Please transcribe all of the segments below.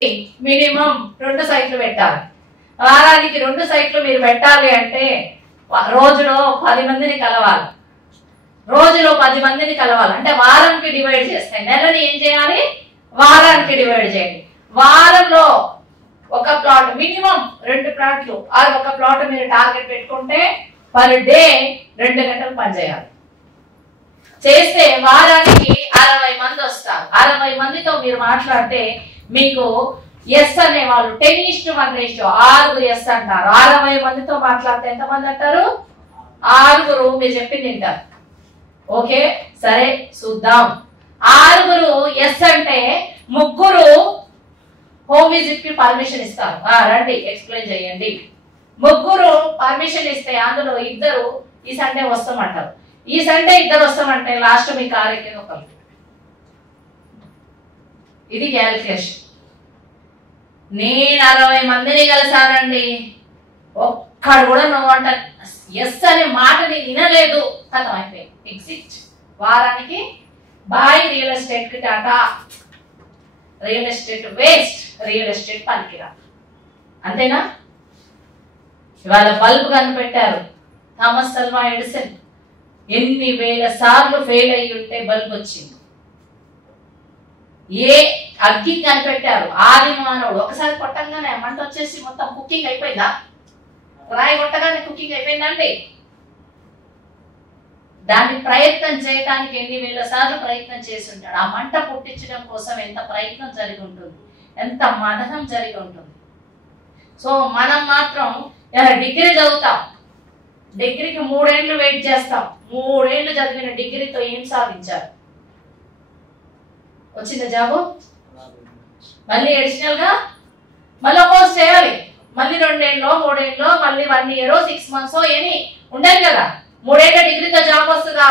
Minimum 2 సైట్లు పెట్టాలి. వారానికి 2 సైట్లు మీరు పెట్టాలి అంటే రోజులో 10 మందిని కలవాలి. రోజులో 10 మందిని కలవాలి అంటే వారానికి డివైడ్ చేస్తాయి. నెలని ఏం చేయాలి? వారానికి డివైడ్ చేయండి. వారంలో ఒక ప్లాట్ మినిమం 2 ప్లాట్లు ఒక ప్లాట్ మీరు టార్గెట్ పెట్టుకుంటే పర్ డే 2 గంటలు పనిచేయాలి. చేస్తే వారానికి 60 మంది వస్తారు. 60 మందితో మీరు మాట్లాడితే మీకు ఎస్ అనే వాళ్ళు 10:1 రేషియో 6 ఎస్ అంటారు. 60 మందితో మాట్లాడితే ఎంతమంది అంటారు? 6 మీరు చెప్పింది వింటారు. ఓకే సరే చూద్దాం. 6 ఎస్ అంటే 3 హోమ్ విజిట్ కి పర్మిషన్ ఇస్తారు. రండి ఎక్స్ప్లెయిన్ చేయండి. 3 పర్మిషన్ ఇస్తే అందులో 2 ఈ సండే వస్తామంటారు. ఈ సండే 2 వస్తామంటే లాస్ట్ మీ కార్యక్రమం ఒకరు. ఇది క్యాలిక్యులేషన్. నేను 60 మందిని కలిసానండి, ఒక్కడు కూడా నువ్వు అంట ఎస్ అనే మాటని వినలేదు, కథం అయిపోయింది. ఎగ్జిట్. వారానికి బాయ్ రియల్ ఎస్టేట్ కి ta ta. Real estate waste, real estate పనికిరా. అంతేనా? ఇవాళ బల్బ్ కనిపెట్టారు థామస్ అల్వా ఎడిసన్. ఎన్ని వేల సార్లు ఫెయిల్ అయ్యి ఉంటే బల్బ్ వచ్చింది. ఏ అగ్గి కనిపెట్టారు ఆది మానవుడు. ఒకసారి కొట్టంగానే మంట వచ్చేసి మొత్తం కుకింగ్ అయిపోయిందా? రాయి కొట్టగానే కుకింగ్ అయిపోయిందండి. దాన్ని ప్రయత్నం చేయడానికి ఎన్ని వేల సార్లు ప్రయత్నం చేసి ఉంటాడు. ఆ మంట పుట్టించడం కోసం ఎంత ప్రయత్నం జరిగి ఉంటుంది, ఎంత మదనం జరిగి ఉంటుంది. సో మనం మాత్రం డిగ్రీ చదువుతాం, డిగ్రీకి 3 ఏళ్ళు వెయిట్ చేస్తాం. 3 ఏళ్ళు చదివిన డిగ్రీతో ఏం సాధించారు? వచ్చిందా జాబు? మళ్ళీ అడిషనల్ గా మళ్ళీ కోర్స్ చేయాలి. మళ్ళీ 2 ఏళ్ళలో 3 ఏళ్ళలో మళ్ళీ 1 ఇయర్ 6 మంత్స్ ఎన్ని ఉండాలి కదా. 3 ఏళ్ళ డిగ్రీతో జాబ్ వస్తుందా?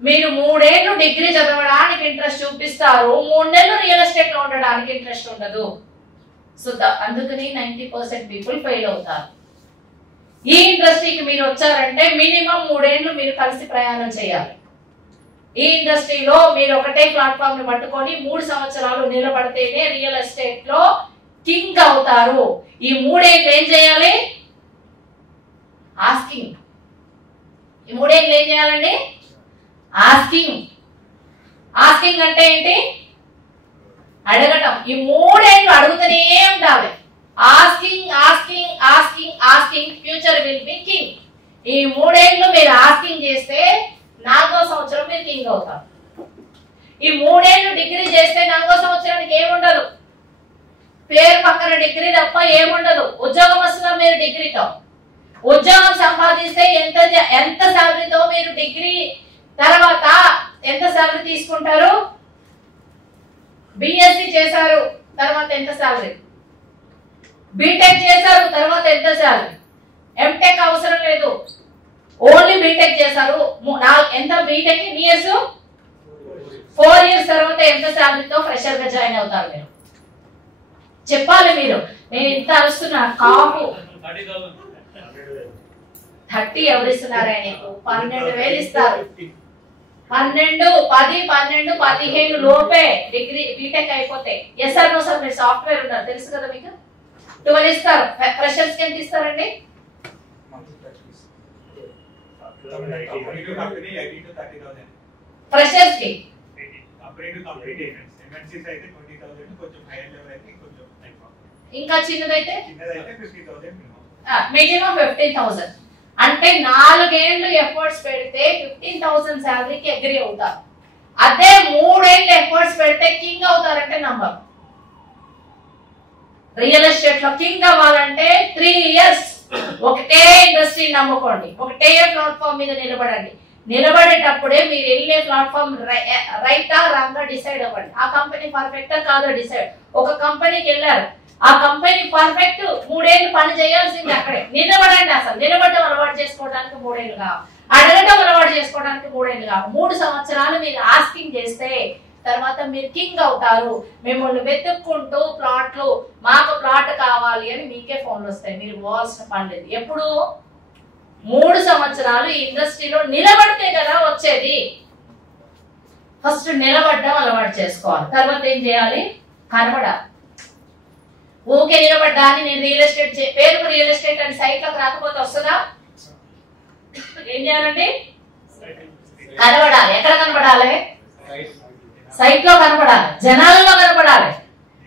మీరు 3 ఏళ్ళు డిగ్రీ చదవడానికి ఇంట్రెస్ట్ చూపిస్తారు, 3 నెలలు రియల్ ఎస్టేట్ లో ఉండడానికి ఇంట్రెస్ట్ ఉండదు. సో అందుకని 90% పీపుల్ ఫెయిల్ అవుతారు. ఈ ఇండస్ట్రీకి మీరు వచ్చారంటే మినిమం 3 ఏళ్ళు మీరు కలిసి ప్రయాణం చేయాలి. ఈ ఇండస్ట్రీలో మీరు ఒకటే ప్లాట్ఫామ్ ని పట్టుకొని 3 సంవత్సరాలు నిలబడితేనే రియల్ ఎస్టేట్ లో కింగ్ అవుతారు. ఈ 3 ఏళ్ళు ఏం చేయాలి? ఆస్కింగ్. ఈ 3 ఏళ్ళు ఏం చేయాలండి? ఆస్కింగ్. ఆస్కింగ్ అంటే ఏంటి? అడగటం. ఈ 3 ఏళ్ళు అడుగుతూనే ఉండాలి. Asking asking asking asking future will be king. ఈ 3 ఏళ్ళు మీరు ఆస్కింగ్ చేస్తే 4వ సంవత్సరం మీరు కింగ్ అవుతారు. ఈ 3 ఏళ్ళు డిగ్రీ చేస్తే 4వ సంవత్సరానికి ఏముండదు, పేరు పక్కన డిగ్రీ తప్ప ఏముండదు. ఉద్యోగం వస్తుందా మీరు డిగ్రీతో? ఉద్యోగం సంపాదిస్తే ఎంత శాలరీతో మీరు డిగ్రీ తర్వాత ఎంత శాలరీ తీసుకుంటారు? బిఎస్సి చేశారు తర్వాత ఎంత శాలరీ? బీటెక్ చేశారు తర్వాత ఎంత శాలరీ? ఎంటెక్ అవసరం లేదు, ఓన్లీ బీటెక్ చేశారు ఎంత? బీటెక్ ఇయర్స్ 4 ఇయర్స్ తర్వాత ఎంత శాలరీతో ఫ్రెషర్ గా జాయిన్ అవుతారు? మీరు చెప్పాలి. మీరు నేను ఇంత అరుస్తున్నా కాపు 30 ఎవరు ఇస్తున్నారా? నీకు 12,000 ఇస్తారు. 12, 10, 12, 15 లోపే డిగ్రీ బీటెక్ అయిపోతే. Yes or no sir? మీరు సాఫ్ట్వేర్ ఉన్నారు తెలుసు కదా మీకు. 12 ఇస్తారు. ఫ్రెషర్స్ కి ఎంత ఇస్తారండి? ఫ్రెషర్స్ కి ఇంకా చిన్నదైతే మినిమం 15,000. అంటే 4 ఏళ్ళు ఎఫర్ట్స్ పెడితే 15,000 శాలరీకి అగ్రీ అవుతారు. అదే 3 ఏళ్ళు ఎఫర్ట్స్ పెడితే కింగ్ అవుతారంటే నంబర్. రియల్ ఎస్టేట్ లో కింగ్ అవ్వాలంటే 3 ఇయర్స్ ఒకటే ఇండస్ట్రీ నమ్ముకోండి, ఒకటే ప్లాట్ఫామ్ మీద నిలబడండి. నిలబడేటప్పుడే మీరు వెళ్ళే ప్లాట్ఫామ్ రైటా రాంగా డిసైడ్ అవ్వండి. ఆ కంపెనీ పర్ఫెక్టా కాదో డిసైడ్. ఒక కంపెనీకి వెళ్ళారు, ఆ కంపెనీ పర్ఫెక్ట్, 3 ఏళ్ళు పని చేయాల్సింది అక్కడే. నిలబడండి. అసలు నిలబడటం అలవాటు చేసుకోవడానికి 3 ఏళ్ళు కావాలి, అడగటం అలవాటు చేసుకోవడానికి 3 ఏళ్ళు కావాలి. 3 సంవత్సరాలు మీరు ఆస్కింగ్ చేస్తే తర్వాత మీరు కింగ్ అవుతారు. మిమ్మల్ని వెతుక్కుంటూ ప్లాట్లు, మాకు ప్లాట్ కావాలి అని మీకే ఫోన్లు వస్తాయి. మీరు పోవాల్సిన పని లేదు. ఎప్పుడు 3 సంవత్సరాలు ఈ ఇండస్ట్రీలో నిలబడితే కదా వచ్చేది. ఫస్ట్ నిలబడడం అలవాటు చేసుకోవాలి. తర్వాత ఏం చేయాలి? కనబడాలి. ఊకే నిలబడ్డా అని నేను రియల్ ఎస్టేట్ పేరుకు రియల్ ఎస్టేట్ అని సైట్లోకి రాకపోతే వస్తుందా? ఏం చేయాలండి? కనబడాలి. ఎక్కడ కనబడాలి? సైట్ లో కనబడాలి, జనాల్లో కనబడాలి,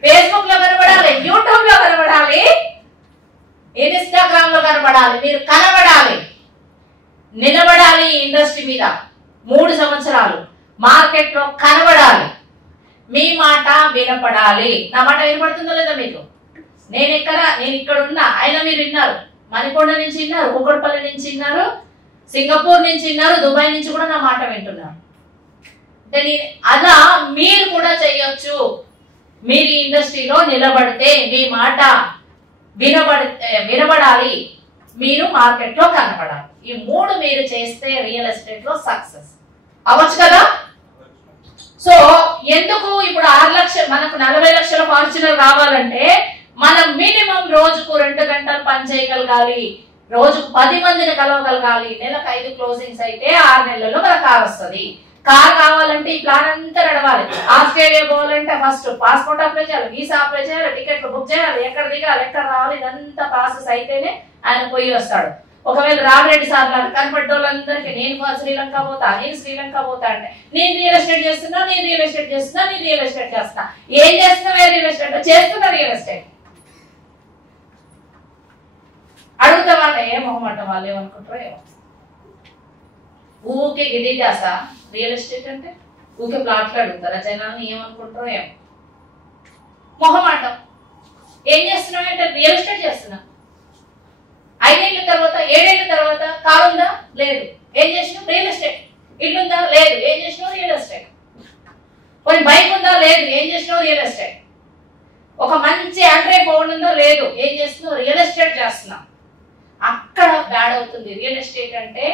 ఫేస్బుక్ లో కనబడాలి, యూట్యూబ్ లో కనబడాలి, ఇన్స్టాగ్రామ్ లో కనబడాలి. మీరు కనబడాలి, నిలబడాలి. ఇండస్ట్రీ మీద 3 సంవత్సరాలు మార్కెట్ లో కనబడాలి. మీ మాట వినపడాలి. నా మాట వినపడుతుందో లేదా మీకు? నేను ఇక్కడ ఉన్నా, అయినా మీరు విన్నారు. మణికొండ నుంచి విన్నారు, కుక్కడపల్లి నుంచి విన్నారు, సింగపూర్ నుంచి విన్నారు, దుబాయ్ నుంచి కూడా నా మాట వింటున్నారు. అలా మీరు కూడా చెయ్యొచ్చు. మీరు ఇండస్ట్రీలో నిలబడితే మీ మాట వినబడాలి, మీరు మార్కెట్ లో కనబడాలి. ఈ 3 మీరు చేస్తే రియల్ ఎస్టేట్ లో సక్సెస్ అవ్వచ్చు కదా. సో ఎందుకు ఇప్పుడు 6 లక్షలు మనకు 40 లక్షల ఫార్చునర్ కావాలంటే మనం మినిమం రోజుకు 2 గంటలు పని చేయగలగాలి, రోజుకు 10 మందిని కలవగలగాలి. నెలకు 5 క్లోజింగ్స్ అయితే 6 నెలల్లో మన కార్ వస్తుంది. కార్ కావాలంటే ఈ ప్లాన్ అంతా నడవాలి. ఆస్ట్రేలియా పోవాలంటే ఫస్ట్ పాస్పోర్ట్ అప్లై చేయాలి, వీసా అప్లై చేయాలి, టికెట్లు బుక్ చేయాలి, ఎక్కడ దిగాలి, ఎక్కడ రావాలి, ఇదంతా ప్రాసెస్ అయితేనే ఆయన పోయి వస్తాడు. ఒకవేళ రామిరెడ్డి సార్ లాగా కనపడ్డ వాళ్ళందరికీ నేను శ్రీలంక పోతా, నేను శ్రీలంక పోతా అంటే నేను రియల్ ఎస్టేట్ చేస్తున్నా, నేను రియల్ ఎస్టేట్ చేస్తున్నా, నేను రియల్ ఎస్టేట్ చేస్తున్నా. ఏం చేస్తున్నా? రియల్ ఎస్టేట్ చేస్తున్నా. రియల్ ఎస్టేట్ అడుగుతా వాళ్ళు ఏం మొహమాట, వాళ్ళు ఏమనుకుంటారో ఏమో. ఊకే గిడ్డి చేస్తా రియల్ ఎస్టేట్ అంటే ఊకే ప్లాట్లు అడుగుతారా జనాన్ని, ఏమనుకుంటారో ఏమో. మొహమాటం. ఏం చేస్తున్నావు అంటే రియల్ ఎస్టేట్ చేస్తున్నా. 5 ఏళ్ళ తర్వాత 7 ఏళ్ళ తర్వాత కారు ఉందా? లేదు. ఏం చేసినావు? Real estate. ఇల్లుందా? లేదు. ఏం చేసినావు? Real estate. కొన్ని బైక్ ఉందా? లేదు. ఏం చేసినావు? Real estate. ఒక మంచి ఆండ్రాయిడ్ ఫోన్ ఉందో? లేదు. ఏం చేస్తున్నావు? రియల్ ఎస్టేట్ చేస్తున్నావు. అక్కడ బ్యాడ్ అవుతుంది. రియల్ ఎస్టేట్ అంటే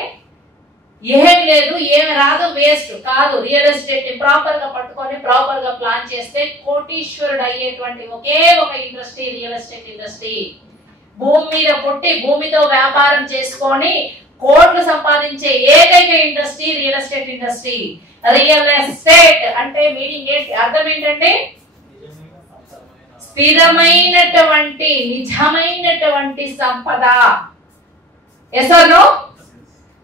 ఏం లేదు, ఏమి రాదు, వేస్ట్ కాదు. రియల్ ఎస్టేట్ ని ప్రాపర్ గా పట్టుకొని ప్రాపర్ గా ప్లాన్ చేస్తే కోటీశ్వరుడు అయ్యేటువంటి ఒకే ఒక ఇండస్ట్రీ రియల్ ఎస్టేట్ ఇండస్ట్రీ. భూమి మీద పుట్టి భూమితో వ్యాపారం చేసుకొని కోట్లు సంపాదించే ఏకైక industry real estate industry. Real estate అంటే మీనింగ్ ఏంటి? అర్థం ఏంటంటే స్థిరమైనటువంటి నిజమైనటువంటి సంపద. Yes or no?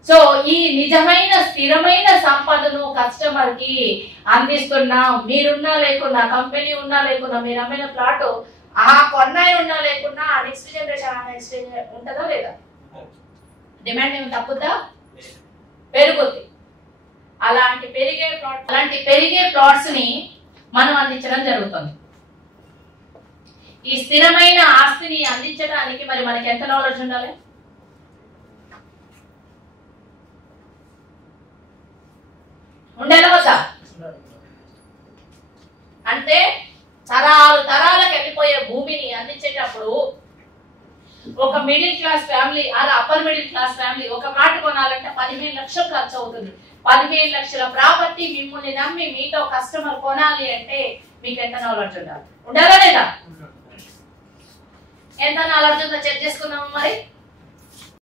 సో ఈ నిజమైన స్థిరమైన సంపదను కస్టమర్ కి అందిస్తున్నాం. మీరున్నా లేకున్నా, కంపెనీ ఉన్నా లేకున్నా, మీరు అమ్మిన ప్లాట్ ఆ కొన్నాయి ఉన్నా లేకున్నా నెక్స్ట్ జనరేషన్ ఉంటుందా లేదా? డిమాండ్ ఏమి తగ్గుద్దా? పెరుగుద్ది. అలాంటి పెరిగే ప్లాట్స్ ని మనం అందించడం జరుగుతుంది. ఈ స్థిరమైన ఆస్తిని అందించడానికి మరి మనకి ఎంత నాలెడ్జ్ ఉండాలి? ఉండాలి వద్దా? అంటే తరాలకు వెళ్ళిపోయే భూమిని అందించేటప్పుడు ఒక మిడిల్ క్లాస్ ఫ్యామిలీ, అలా అప్పర్ మిడిల్ క్లాస్ ఫ్యామిలీ ఒక ప్లాట్ కొనాలంటే 15 లక్షలు ఖర్చు అవుతుంది. 15 లక్షల ప్రాపర్టీ మిమ్మల్ని నమ్మి మీతో కస్టమర్ కొనాలి అంటే మీకు ఎంత నాలెడ్జ్ ఉండాలి? ఉండాలా లేదా? ఎంత నాలెడ్జ్ ఉందో చెక్ చేసుకుందాము మరి.